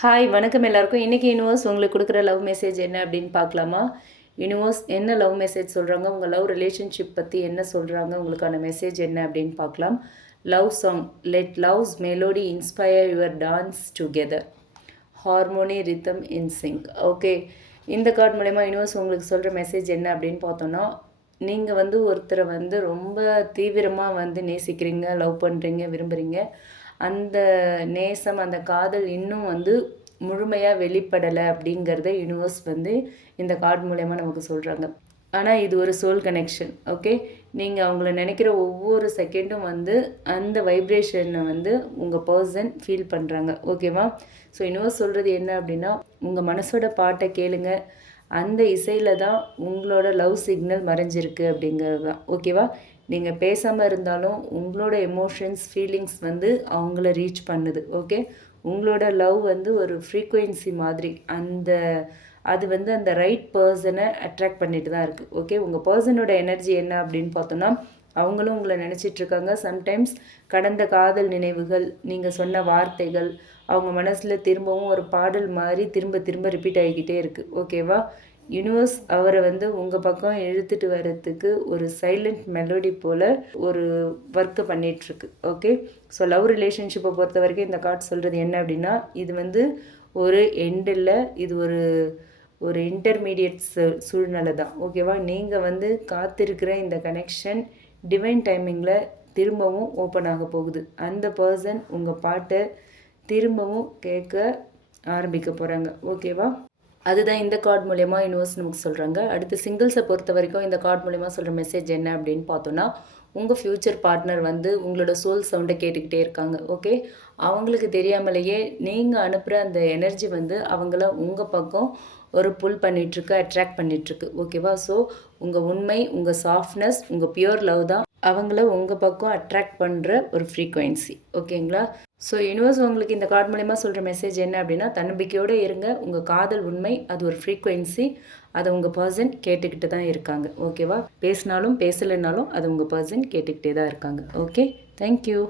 Hi வணக்கம் எல்லாருக்கும். இன்றைக்கி யூனிவர்ஸ் உங்களுக்கு கொடுக்குற லவ் மெசேஜ் என்ன அப்படின்னு பார்க்கலாமா? யூனிவர்ஸ் என்ன லவ் மெசேஜ் சொல்கிறாங்க உங்கள் லவ் ரிலேஷன்ஷிப் பற்றி என்ன சொல்கிறாங்க உங்களுக்கான மெசேஜ் என்ன அப்படின்னு பார்க்கலாம். Love song let love's melody inspire your dance together harmony rhythm in sync okay இந்த கார்டு மூலயமா யூனிவர்ஸ் உங்களுக்கு சொல்கிற மெசேஜ் என்ன அப்படின்னு பார்த்தோன்னா நீங்கள் வந்து ஒருத்தரை வந்து ரொம்ப தீவிரமாக வந்து நேசிக்கிறீங்க லவ் பண்ணுறீங்க விரும்புகிறீங்க அந்த நேசம் அந்த காதல் இன்னும் வந்து முழுமையாக வெளிப்படலை அப்படிங்கிறத யூனிவர்ஸ் வந்து இந்த கார்டு மூலயமா நமக்கு சொல்கிறாங்க ஆனால் இது ஒரு சோல் கனெக்ஷன் ஓகே நீங்கள் அவங்கள நினைக்கிற ஒவ்வொரு செகண்டும் வந்து அந்த வைப்ரேஷனை வந்து உங்கள் பர்சன் ஃபீல் பண்ணுறாங்க ஓகேவா ஸோ யூனிவர்ஸ் சொல்கிறது என்ன அப்படின்னா உங்கள் மனசோட பாட்டை கேளுங்க. அந்த இசையில் தான் உங்களோட லவ் சிக்னல் மறைஞ்சிருக்கு அப்படிங்கிறது தான் ஓகேவா நீங்கள் பேசாமல் இருந்தாலும் உங்களோட எமோஷன்ஸ் ஃபீலிங்ஸ் வந்து அவங்கள ரீச் பண்ணுது ஓகே உங்களோட லவ் வந்து ஒரு ஃப்ரீக்குவென்சி மாதிரி அந்த அது வந்து அந்த ரைட் பர்சனை அட்ராக்ட் பண்ணிட்டு தான் இருக்குது ஓகே உங்கள் பர்சனோட எனர்ஜி என்ன அப்படின்னு பார்த்தோன்னா அவங்களும் உங்களை நினச்சிட்ருக்காங்க சம்டைம்ஸ் கடந்த காதல் நினைவுகள் நீங்கள் சொன்ன வார்த்தைகள் அவங்க மனசில் திரும்பவும் ஒரு பாடல் மாதிரி திரும்ப திரும்ப ரிப்பீட் ஆகிக்கிட்டே இருக்குது ஓகேவா யூனிவர்ஸ் அவரை வந்து உங்கள் பக்கம் இழுத்துட்டு வர்றதுக்கு ஒரு சைலண்ட் மெலோடி போல் ஒரு ஒர்க்கு பண்ணிகிட்ருக்கு ஓகே ஸோ லவ் ரிலேஷன்ஷிப்பை பொறுத்த வரைக்கும் இந்த கார்டு சொல்கிறது என்ன அப்படின்னா இது வந்து ஒரு எண்டில் இது ஒரு ஒரு இன்டர்மீடியட் சூழ்நிலை தான். ஓகேவா நீங்கள் வந்து காத்திருக்கிற இந்த கனெக்ஷன் டிவைன் டைமிங்கில் திரும்பவும் ஓப்பன் ஆக போகுது. அந்த பர்சன் உங்கள் பாட்டை திரும்பவும் கேட்க ஆரம்பிக்க போகிறாங்க ஓகேவா அதுதான் இந்த கார்டு மூலயமா யூனிவர்ஸ் நமக்கு சொல்கிறாங்க அடுத்து சிங்கிள்ஸை பொறுத்த வரைக்கும் இந்த கார்டு மூலயமா சொல்கிற மெசேஜ் என்ன அப்படின்னு பார்த்தோன்னா உங்கள் ஃப்யூச்சர் பார்ட்னர் வந்து உங்களோட சோல் சவுண்டை கேட்டுக்கிட்டே இருக்காங்க ஓகே அவங்களுக்கு தெரியாமலேயே நீங்கள் அனுப்புகிற அந்த எனர்ஜி வந்து அவங்கள உங்கள் பக்கம் ஒரு புல் பண்ணிகிட்ருக்கு அட்ராக்ட் பண்ணிகிட்ருக்கு ஓகேவா ஸோ உங்கள் உண்மை உங்கள் சாஃப்ட்னஸ் உங்கள் பியூர் லவ் தான் அவங்கள உங்கள் பக்கம் அட்ராக்ட் பண்ணுற ஒரு ஃப்ரீக்குவென்சி ஓகேங்களா? ஸோ யூனிவர்ஸ் உங்களுக்கு இந்த கார்டு மூலயமா சொல்கிற மெசேஜ் என்ன அப்படின்னா தன்னம்பிக்கையோடு இருங்க. உங்கள் காதல் உண்மை அது ஒரு ஃப்ரீக்குவென்சி அதை உங்கள் பர்சன் கேட்டுக்கிட்டு தான் இருக்காங்க. ஓகேவா? பேசினாலும் பேசலைனாலும் அது உங்கள் பர்சன் கேட்டுக்கிட்டே தான் இருக்காங்க. ஓகே? தேங்க்யூ